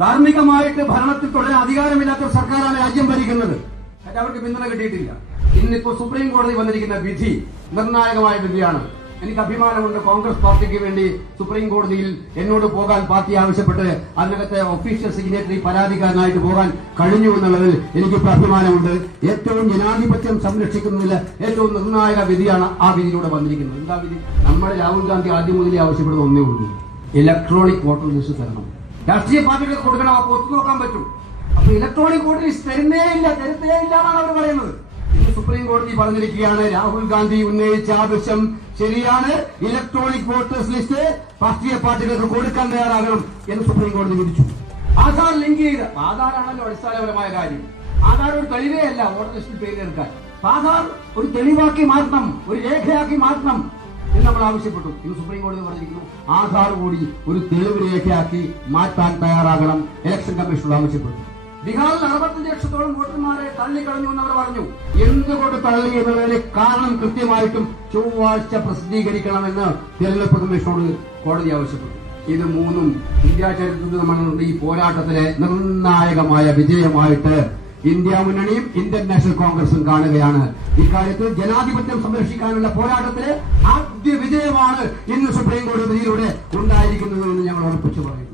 ധാർമ്മികമായിട്ട് ഭരണത്തിൽ തുടരാൻ അധികാരമില്ലാത്ത ഒരു സർക്കാരാണ് രാജ്യം ഭരിക്കുന്നത്. അവർക്ക് പിന്തുണ കിട്ടിയിട്ടില്ല. ഇന്നിപ്പോ സുപ്രീം കോടതി വന്നിരിക്കുന്ന വിധി നിർണായകമായ വിധിയാണ്. എനിക്ക് അഭിമാനമുണ്ട്. കോൺഗ്രസ് പാർട്ടിക്ക് വേണ്ടി സുപ്രീം കോടതിയിൽ എന്നോട് പോകാൻ പാർട്ടി ആവശ്യപ്പെട്ട് അതിനകത്തെ ഒഫീഷ്യൽ സിഗ്നേറ്ററി പരാതിക്കാരനായിട്ട് പോകാൻ കഴിഞ്ഞു എന്നുള്ളതിൽ എനിക്കിപ്പോൾ അഭിമാനമുണ്ട്. ഏറ്റവും ജനാധിപത്യം സംരക്ഷിക്കുന്നതിൽ ഏറ്റവും നിർണായക വിധിയാണ് ആ വിധിയിലൂടെ വന്നിരിക്കുന്നത്. എന്താ വിധി? നമ്മുടെ രാഹുൽ ഗാന്ധി ആദ്യം മുതലേ ആവശ്യപ്പെടുന്ന ഒന്നേ ഉള്ളൂ, ഇലക്ട്രോണിക് വോട്ടർ ലിസ്റ്റ് തരണം. രാഷ്ട്രീയ പാർട്ടികൾക്ക് കൊടുക്കണം, അപ്പൊ ഒത്തുനോക്കാൻ പറ്റും. അപ്പൊ ഇലക്ട്രോണിക് വോട്ടർ ലിസ്റ്റ് തരുന്നേ ഇല്ല എന്നാണ് അവർ പറയുന്നത്. ഇന്ന് സുപ്രീം കോടതി പറഞ്ഞിരിക്കുകയാണ് രാഹുൽ ഗാന്ധി ഉന്നയിച്ച ആവശ്യം ശരിയാണ്, ഇലക്ട്രോണിക് വോട്ടേഴ്സ് ലിസ്റ്റ് രാഷ്ട്രീയ പാർട്ടികൾക്ക് കൊടുക്കാൻ തയ്യാറാകണം എന്ന് സുപ്രീം കോടതി വിധിച്ചു. ആധാർ ലിങ്ക് ചെയ്ത്, ആധാറാണല്ലോ അടിസ്ഥാനപരമായ കാര്യം. ആധാർ ഒരു തെളിവേ അല്ല വോട്ടർ ലിസ്റ്റിൽ പേര് ചേർക്കാൻ. ആധാർ ഒരു തെളിവാക്കി മാറ്റണം, ഒരു രേഖയാക്കി മാറ്റണം എന്ന് നമ്മൾ ആവശ്യപ്പെട്ടു. ഇന്ന് സുപ്രീം കോടതി പറഞ്ഞിരിക്കുന്നു ആധാർ കൂടി ഒരു തെളിവ് രേഖയാക്കി മാറ്റാൻ തയ്യാറാകണം ഇലക്ഷൻ കമ്മീഷനോട് ആവശ്യപ്പെട്ടു. ബീഹാറിൽ 65 ലക്ഷത്തോളം വോട്ടർമാരെ തള്ളിക്കളഞ്ഞു എന്നവർ പറഞ്ഞു. എന്തുകൊണ്ട് തള്ളി എന്നുള്ളതിന് കാരണം കൃത്യമായിട്ടും ചൊവ്വാഴ്ച പ്രസിദ്ധീകരിക്കണമെന്ന് തെരഞ്ഞെടുപ്പ് കമ്മീഷനോട് കോടതി ആവശ്യപ്പെട്ടു. ഇത് മൂന്നും ഇന്ത്യ ചരിത്രത്തിൽ നമ്മൾ ഈ പോരാട്ടത്തിലെ നിർണായകമായ വിജയമായിട്ട് ഇന്ത്യ മുന്നണിയും ഇന്ത്യൻ നാഷണൽ കോൺഗ്രസും കാണുകയാണ്. ഇക്കാര്യത്തിൽ ജനാധിപത്യം സംരക്ഷിക്കാനുള്ള പോരാട്ടത്തിലെ ആദ്യ വിജയമാണ് ഇന്ന് സുപ്രീം കോടതി വിധിയിലൂടെ ഉണ്ടായിരിക്കുന്നത് എന്ന് ഞങ്ങൾ ഉറപ്പിച്ചു പറയും.